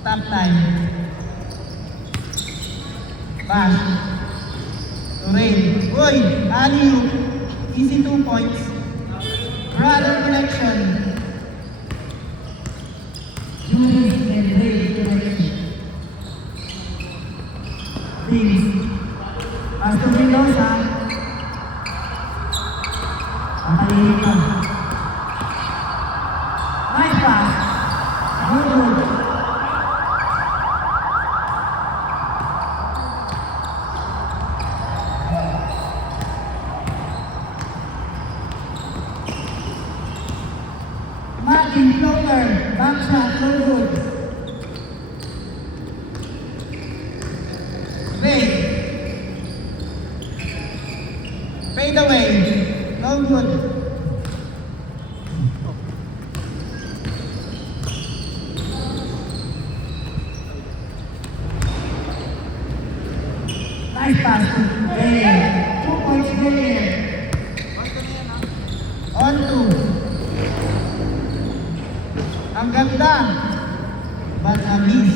Stop time. Bash. Rain. Uy! Alley-oop. Easy 2 points. Brother connection. Julie and Ray connection. Please. Pastor Mendoza. Ang palihit pa. Nice pass. Good. Martin floater. Back shot. Good. Ray. Fade away. No good. Nice pass. Ray. 2 points Ray. On 2. Ang ganda. But a miss.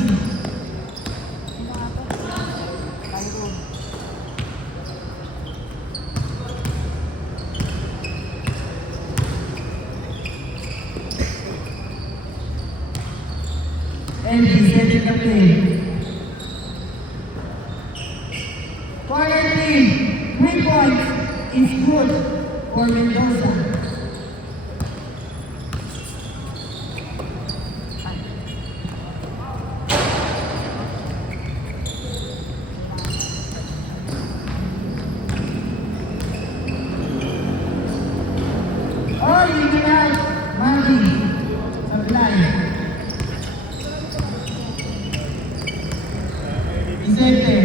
And he set it up play. Corner 3 points is good for Mendoza. Oh, you can have Mandy. Supply. Vicente.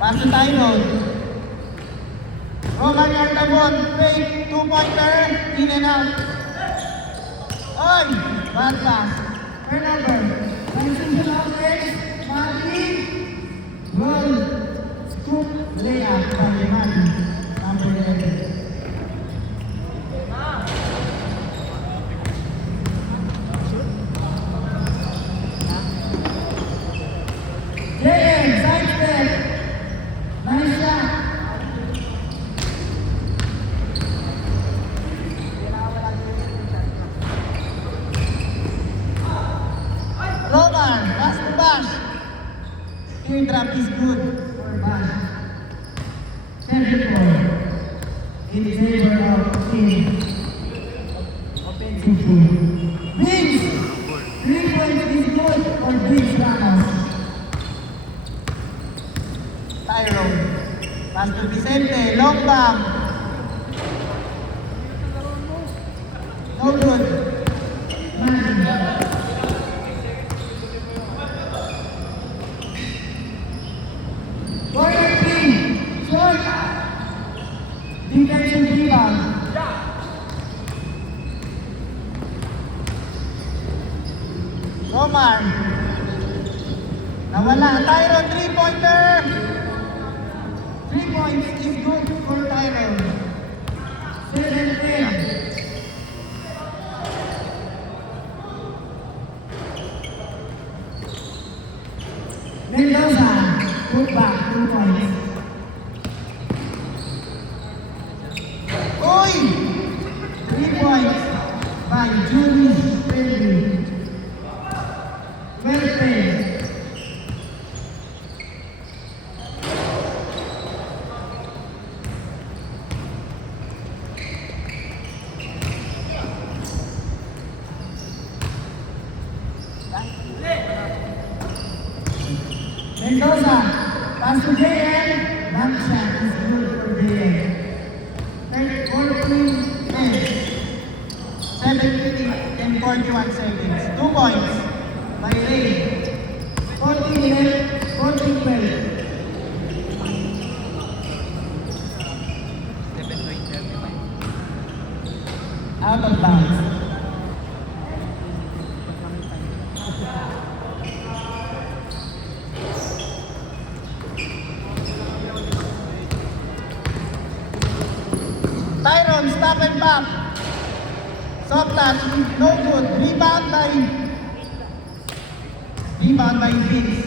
Pass to Tyrone. Roman Yartabon. Fake. 2-pointer. In and out. Oy! Bad pass. Turnover. Transition offense. Mandy. Goal. Scoop. Layup by Mandy. Number 11. JM, side step. Nice shot. Roman. Pass to Bash. Teardrop is good for Bash. 74. In favor of team. Offensive team. Vince. 3 points is good for Vince Ramos. Tyrone. Pass to Vicente. Long bomb. No good. Mandy. Corner 3. Short. Defensive rebound. Roman. Nawala. Tyrone. 3-pointer. 3 points is good for Tyrone. 7-10. Mendoza. Put back 2 points. Uy! 3 points by Julie Pedri. Well played. Mendoza, pass to JN, back shot is good for JN. 14 minutes. 17 and 41 seconds. 2 points by Ray. 14 left, 14 12. Out of bounds. Tyrone, stop and back. Soft touch, no good. Rebound by Rebound by Vince.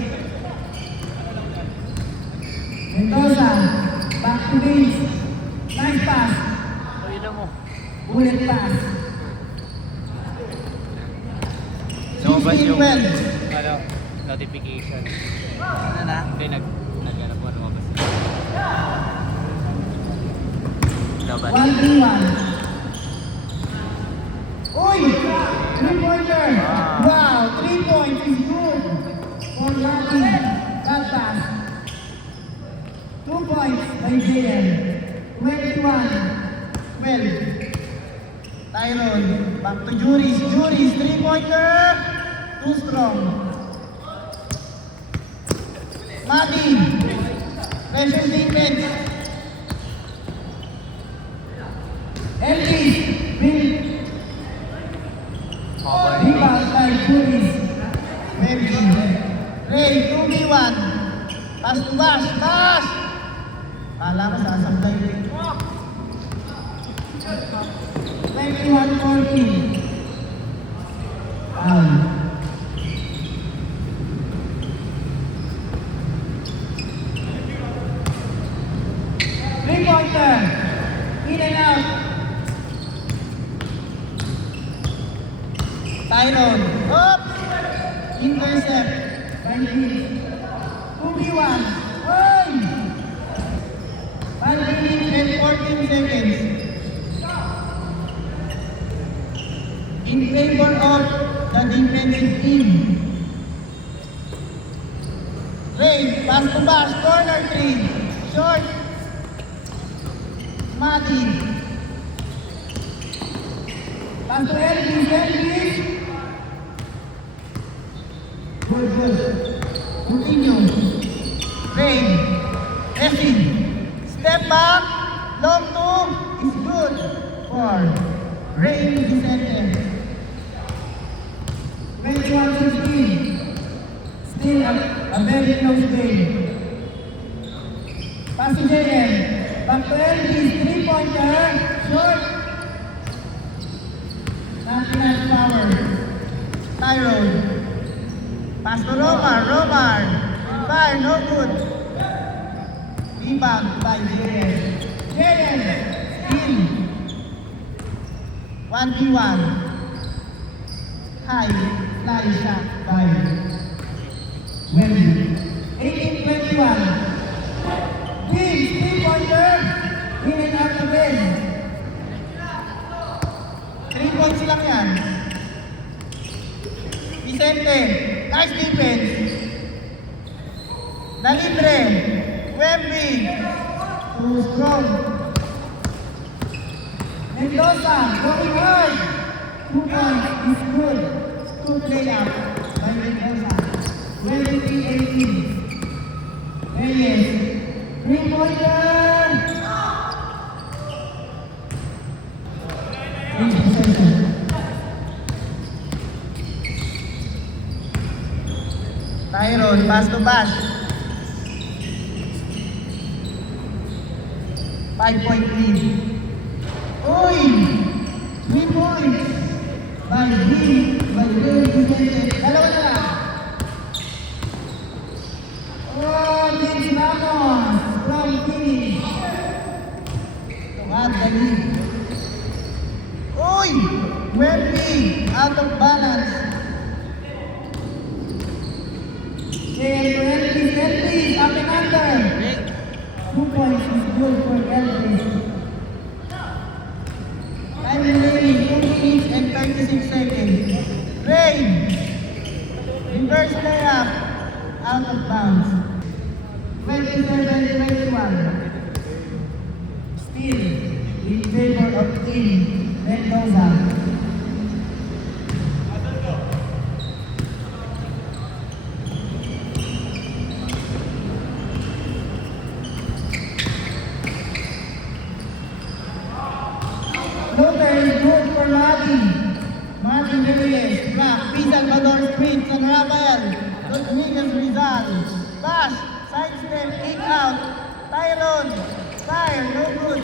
Mendoza, back to Vince. Nice pass. Bullet pass. Lumabas yung 16-12. ano, notification. Ano na? Hindi, nag-ano po, lumabas. Lumabas. 1v1. Uy! 3-pointer! Wow! 3 points is good! For Lucky. That pass. 2 points by JM. 21. 12. Tyrone, back to Juris. Juris, 3-pointer. Too strong. Mati. Pressure defense. Elvis. Bill. Cover. Rebound by Juris. Baby. Ray, 2v1. Pass to Bash. Bash! Kala mo sasablay. 21-14. Foul. Three-pointer. In and out. Tyrone. Up! Intercept. 2v1. Oy! 5 minutes and 14 seconds. In favor of the defensive team. Ray, pass to Bash, corner 3. Short. Mati. Pass to Elvis. Elvis. Good, good. Continue. Ray. Effie. Step back. Long 2 is good for Ray Vicente. 21-15. Still a very close game. Pass to JM. Back to Elvis. Three-pointer. Short. Not enough power. Tyrone. Pass to Romar. Romar. Fire, no good. Rebound by JM. JM. Steal. 1v1. High fly shot by Wendy. 18-21. Kings, three-pointer. In and out again. 3 points lang yan. Vicente. Nice defense. Nalibre. Wemby. Too strong. Mendoza, going hard. 2 points is good. Good layup by Mendoza. 23-18. Reyes, three-pointer. In possession. Tyrone, pass to Bash. 5-point lead. Uy! 3 points by Ray Vicente. Dalawa na lang. Oh, Vince Ramos from finish. To add the lead. Uy! Wemby, out of balance. Elvis, up and under. 2 points is good for Elvis. Time remaining 2 minutes and 36 seconds. Rain! Reverse layup. Out of bounds. 27-21. Still in favor of Team Mendoza. Luther is good for Martin. Martin Reyes, Black, P. Salvador Sprint, San Rafael, Rodriguez Rizal, Bash, sidestep, kick out, Tyrone, fire, no good.